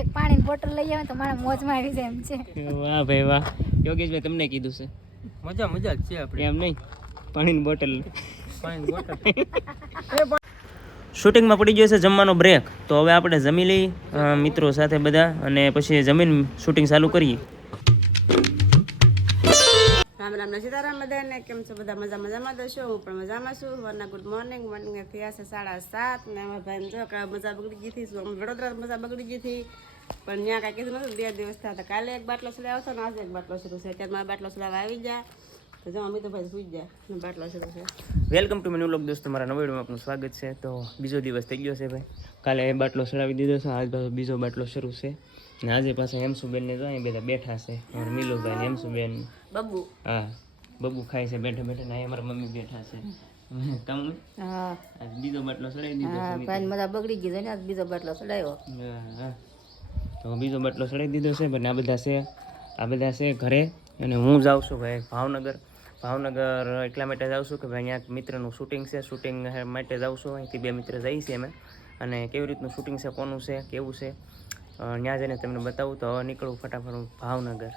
એક પાણીની બોટલ લઈ આવે તો મારા મોજમાં આવી જાય એમ છે. વાહ ભાઈ વાહ. યોગેશભાઈ તમને કીધું છે? મજા મજા જ છે આપણે એમ નહીં? પાણીની બોટલ. પાણીની બોટલ. શૂટિંગમાં પડી ગયો છે જમવાનો બ્રેક તો હવે આપણે જમી લઈ મિત્રો સાથે બધા અને પછી જમીન શૂટિંગ ચાલુ કરીએ. રામ રામ સીતારામ બધાને. કેમ છો બધા? મજા મજામાં તો છો? હું પણ મજામાં છું. વરના ગુડ મોર્નિંગ. મોર્નિંગ થયા છે સાડા સાત ને અમારા ભાઈ જો કે મજા બગડી ગઈ હતી અમે વડોદરા મજા બગડી ગઈ હતી. પણ ત્યાં કાંઈ કીધું નતું બે દિવસ થયા કાલે એક બાટલો ચલાવ્યો હતો ને આજે એક બાટલો શરૂ છે. અત્યારે મારા બાટલો સલાવ આવી ગયા. તો જો અમે તો ભાઈ સુઈ ગયા. બાટલો શરૂ છે. વેલકમ ટુ મેનુ લોક દોસ્તો, મારા નવેડમાં આપનું સ્વાગત છે. તો બીજો દિવસ થઈ ગયો છે ભાઈ. કાલે એ બાટલો સડાવી દીધો છે, આજ બીજો બાટલો શરૂ છે. ને આજે પાછા હેમસુબેન ને તો અહીં બધા બેઠા છે. અમારા મિલુભાઈ ને હેમસુબેન. બબુ. હા બબુ ખાય છે બેઠા બેઠા ને અમારા મમ્મી બેઠા છે. તમે? હા. આજ બીજો બાટલો ચડાવી દીધો ભાઈ મજા બગડી ગઈ છે ને આજ બીજો બાટલો ચડાવ્યો હા. તો બીજો બાટલો ચડાવી દીધો છે પણ આ બધા છે આ બધા છે ઘરે. અને હું જાઉં છું ભાઈ ભાવનગર. ભાવનગર એટલા માટે જાઉં છું કે ભાઈ અહીંયા મિત્રનું શૂટિંગ છે. શૂટિંગ માટે જાઉં છું. અહીંથી બે મિત્ર જઈએ છીએ અમે અને કેવી રીતનું શૂટિંગ છે કોનું છે કેવું છે. ત્યાં જઈને તમને બતાવું તો હવે નીકળું ફટાફટ ભાવનગર.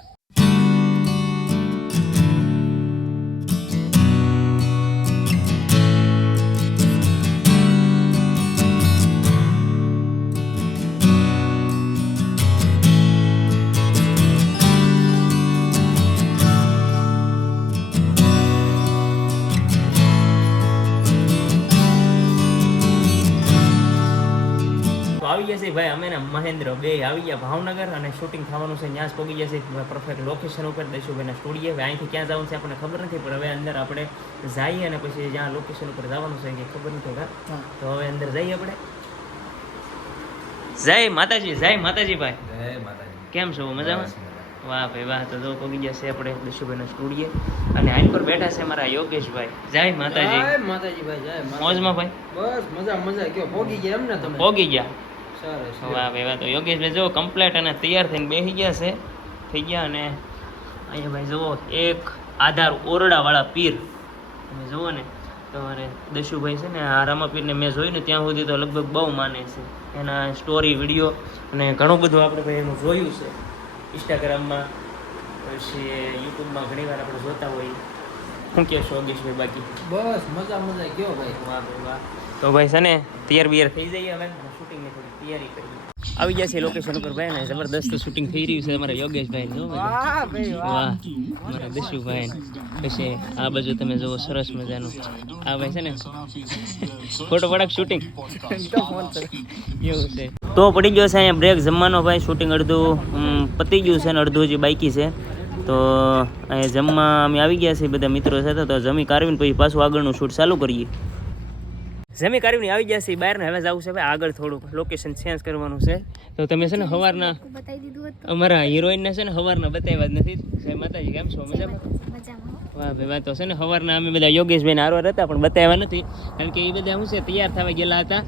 જશે. ભાઈ અમે ને મહેન્દ્ર બે આવી ગયા ભાવનગર અને શૂટિંગ થવાનું છે ત્યાં જ પહોંચી જશે પરફેક્ટ લોકેશન ઉપર દશુભાઈના સ્ટુડિયો હવે અહીંથી ક્યાં જવાનું છે આપણને ખબર નથી પણ હવે અંદર આપણે જઈએ અને પછી જ્યાં લોકેશન ઉપર જવાનું છે કે ખબર નથી હવે તો હવે અંદર જઈએ આપણે. જય માતાજી જય માતાજી ભાઈ. કેમ છો? મજામાં? વાહ ભાઈ વાહ તો જો પહોંચી ગયા છે આપણે દશુભાઈના સ્ટુડિયો અને આઈન પર બેઠા છે મારા યોગેશભાઈ જય માતાજી. જય માતાજી ભાઈ જય મોજમાં ભાઈ. બસ મજા મજા. કયો પોગી ગયા એમ ને તમે? પોગી ગયા. વાહ ભાઈ તો યોગેશભાઈ જો કમ્પ્લેટ અને તૈયાર થઈને બેસી ગયા છે. થઈ ગયા અને અહીંયા ભાઈ જુઓ, એક આધાર ઓરડાવાળા પીર. તમે જુઓ ને તમારે દશુભાઈ છે ને આ રામાપીરને મેં જોયું ને ત્યાં સુધી તો લગભગ બહુ માને છે. એના સ્ટોરી વીડિયો અને ઘણું બધું આપણે ભાઈ એનું જોયું છે. ઇન્સ્ટાગ્રામમાં પછી યુટ્યુબમાં ઘણીવાર આપણે જોતા હોઈએ. શું કહેશો ભાઈ બાકી? બસ મજા મજા કયો ભાઈ વાહ વાહ તો ભાઈ છે ને તૈયાર બિયાર થઈ જઈએ હવે શૂટિંગની થોડી તૈયારી કરીએ. આવી ગયા છે લોકેશન ઉપર ભાઈ ને જબરદસ્ત શૂટિંગ થઈ રહ્યું છે અમારા યોગેશભાઈ જો. વાહ મારા વાહ. અમારા દશુભાઈ પછી આ બાજુ તમે જુઓ સરસ મજાનું. આ ભાઈ છે ને ફોટો પડાક શૂટિંગ એવું છે. તો પડી ગયો છે અહીંયા બ્રેક જમવાનો ભાઈ શૂટિંગ અડધું પતી ગયું છે ને અડધું હજી બાકી છે. તો અહીંયા જમવા અમે આવી ગયા છીએ બધા મિત્રો સાથે તો જમી કારવીને પછી પાછું આગળનું શૂટ ચાલુ કરીએ. જમી કારવીને આવી ગયા છીએ બહાર ને હવે જવું છે ભાઈ આગળ થોડુંક લોકેશન ચેન્જ કરવાનું છે. તો તમે છે ને સવારના બતાવી અમારા હિરોઈનને છે ને સવારના બતાવ્યા જ નથી. જય માતાજી કેમ છો? મજામાં? વાહ ભાઈ વાત તો છે ને સવારના અમે બધા યોગેશભાઈ આરવાર હતા પણ બતાવ્યા નથી. કારણ કે એ બધા શું છે તૈયાર થવા ગયેલા હતા.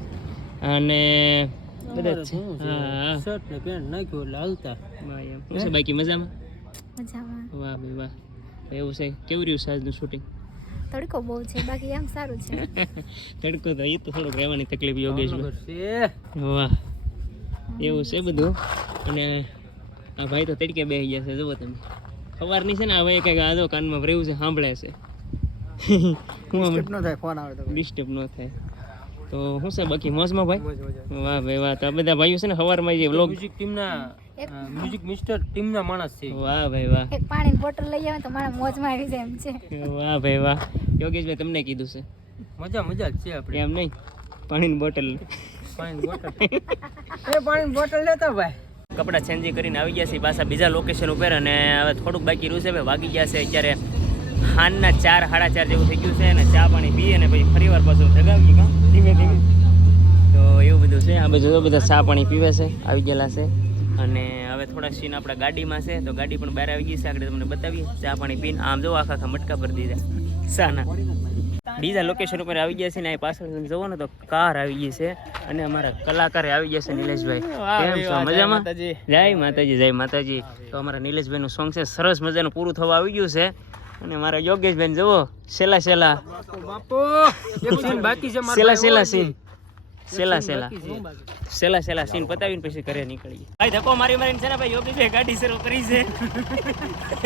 અને બધા છે. હા શર્ટ ને પેન્ટ નાખ્યું એટલે હાલતા. બાકી મજામાં? મજામાં. વાહ ભાઈ વાહ. એવું છે? કેવું રહ્યું છે આજનું શૂટિંગ તડકો બહુ છે બાકી આમ સારું છે. તડકો તો એ તો થોડોક રહેવાની તકલીફ યોગેશભાઈ છે. વાહ. એવું છે બધું? અને આ ભાઈ તો તડકે બેસી ગયા છે જુઓ તમે. સવારની છે ને હવે કંઈક આદો કાનમાં રહેવું છે સાંભળે છે. હું આમ નો થાય ફોન આવે તો. ડિસ્ટર્બ ન થાય. તો શું છે બાકી મોજમાં ભાઈ? વાહ ભાઈ વાહ. તો આ બધા ભાઈઓ છે ને સવારમાં જે વ્લોગ મ્યુઝિક ટીમના મ્યુઝિક મિસ્ટર ટીમના માણસ છે. વાહ ભાઈ વાહ. એક પાણીની બોટલ લઈ આવે તો મારા મોજમાં આવી જાય એમ છે. વાહ ભાઈ વાહ. યોગેશભાઈ તમને કીધું છે. મજા મજા જ છે આપણે. એમ નહીં. પાણીની બોટલ. પાણીની બોટલ. એ પાણીની બોટલ લેતા ભાઈ. કપડાં ચેન્જ કરીને આવી ગયા છે પાછા બીજા લોકેશન ઉપર અને હવે થોડુંક બાકી રહ્યું છે. ભાઈ વાગી ગયા છે અત્યારે હાનના ચાર સાડા ચાર જેવું થઈ ગયું છે અને ચા પાણી પી અને પછી ફરી વાર પાછું ધગાવી ગયું ધીમે ધીમે. તો એવું બધું છે આ બધું બધા ચા પાણી પીવે છે આવી ગયેલા છે. અને હવે થોડા સીન આપણા ગાડીમાં છે તો ગાડી પણ બહાર આવી ગઈ છે આગળ તમને બતાવીએ. ચા પાણી પીને આમ જો આખા આખા મટકા ભરી દીધા. સાના. બીજા લોકેશન ઉપર આવી ગયા છે ને અહીં પાછળ તમે જોવો ને તો કાર આવી ગઈ છે. અને અમારા કલાકારે આવી ગયા છે નિલેશભાઈ. કેમ છો? મજામાં? જય માતાજી જય માતાજી. તો અમારા નિલેશભાઈ નું સોંગ છે સરસ મજાનું પૂરું થવા આવી ગયું છે. અને મારા બેન જુઓ સેલા સેલા. બાકી છે મારા સેલા સેલા સીન. સેલા સેલા. સેલા સેલા સીન પતાવીને પછી ઘરે નીકળીએ. ભાઈ ધક્કો મારી મારીને છે ને ભાઈ યોગીભાઈ ગાડી શરૂ કરી છે.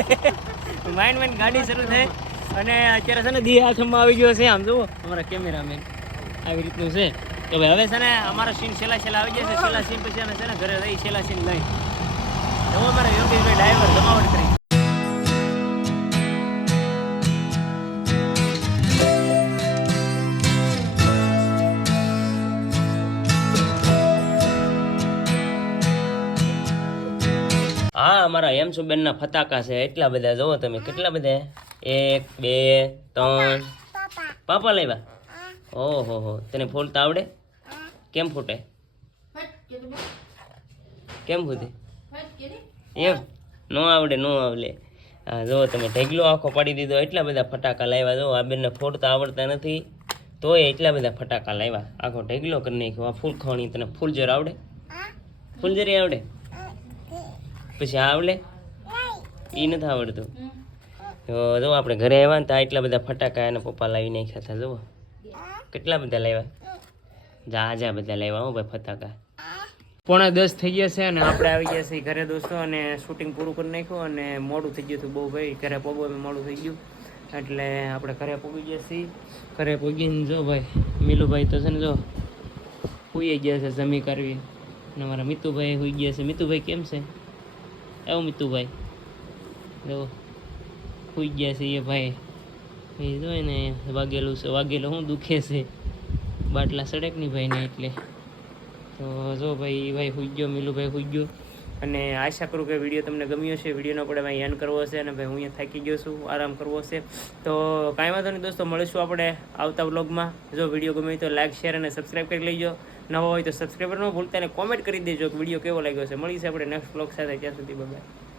માઇન્ડ માઇન્ડ ગાડી શરૂ થઈ. અને અત્યારે છે ને દી હાથમાં આવી ગયો છે. આમ જુઓ અમારા કેમેરામેન આવી રીતનું છે. તો ભાઈ હવે છે ને અમારો સીન સેલા સેલા આવી જશે સેલા સીન પછી અમે છે ને ઘરે રહી સેલા સીન લઈ. તો અમારા યોગેશભાઈ ડ્રાઈવર હા, અમારા હેમસુબેનના ફટાકા છે. એટલા બધા જોવો તમે, કેટલા બધા? એક, બે, ત્રણ. પાપા લાવ્યા? ઓહો, હો. તને ફૂલતા આવડે? કેમ ફૂટે? કેમ ફૂટે? એમ? ન આવડે, નો આવડે. હા, જુઓ તમે, ઢેગલો આખો પાડી દીધો. એટલા બધા ફટાકા લાવ્યા, જુઓ. આ બેનને ફોડતા આવડતા નથી. તોય એટલા બધા ફટાકા લાવ્યા. આખો ઢેગલો કરી નાખ્યો. આ ફૂલ ખવણી તને ફૂલજર આવડે? ફૂલજરી આવડે? પછી આ આવડે? એ નથી આવડતું? તો જો આપણે ઘરે આવ્યા ને ત્યાં એટલા બધા ફટાકા એના પપ્પા લાવી નાખ્યા હતા જુઓ. કેટલા બધા લાવ્યા? જા જા બધા લાવ્યા હો ભાઈ ફટાકા. પોણા દસ થઈ ગયા છે અને આપણે આવી ગયા છીએ ઘરે દોસ્તો અને શૂટિંગ પૂરું કરી નાખ્યું અને મોડું થઈ ગયું હતું બહુ ભાઈ. ઘરે પગો મોડું થઈ ગયું. એટલે આપણે ઘરે પૂગી ગયા છીએ. ઘરે પૂગીને જો ભાઈ મીલુભાઈ તો છે ને જો પૂઈ ગયા છે જમી કરવી. અને અમારા મિતુભાઈ સુઈ ગયા છે. મિતુભાઈ કેમ છે? એવું મિતુભાઈ. જો ખુઈ ગયા છે એ ભાઈ. એ જોઈ ને વાગેલું છે, વાગેલું શું દુખે છે. બાટલા સડક નહીં ભાઈને એટલે. તો જો ભાઈ ભાઈ સુઈ ગયો, મિલુભાઈ સુઈ ગયો. અને આશા કરું કે વીડિયો તમને ગમ્યો છે વિડીયોનો આપણે ભાઈ એન કરવો છે અને ભાઈ હું અહીંયા થાકી ગયો છું, આરામ કરવો છે તો કાંઈ વાંધો નહીં દોસ્તો, મળીશું આપણે આવતા વ્લોગમાં જો વીડિયો ગમે તો લાઈક શેર અને સબસ્ક્રાઈબ કરી લેજો. નવો હોય તો સબસ્ક્રાઈબર ન ભૂલતા અને કોમેન્ટ કરી દેજો કે વીડિયો કેવો લાગ્યો છે. મળીશું આપણે નેક્સ્ટ બ્લોગ સાથે. ત્યાં સુધી બાય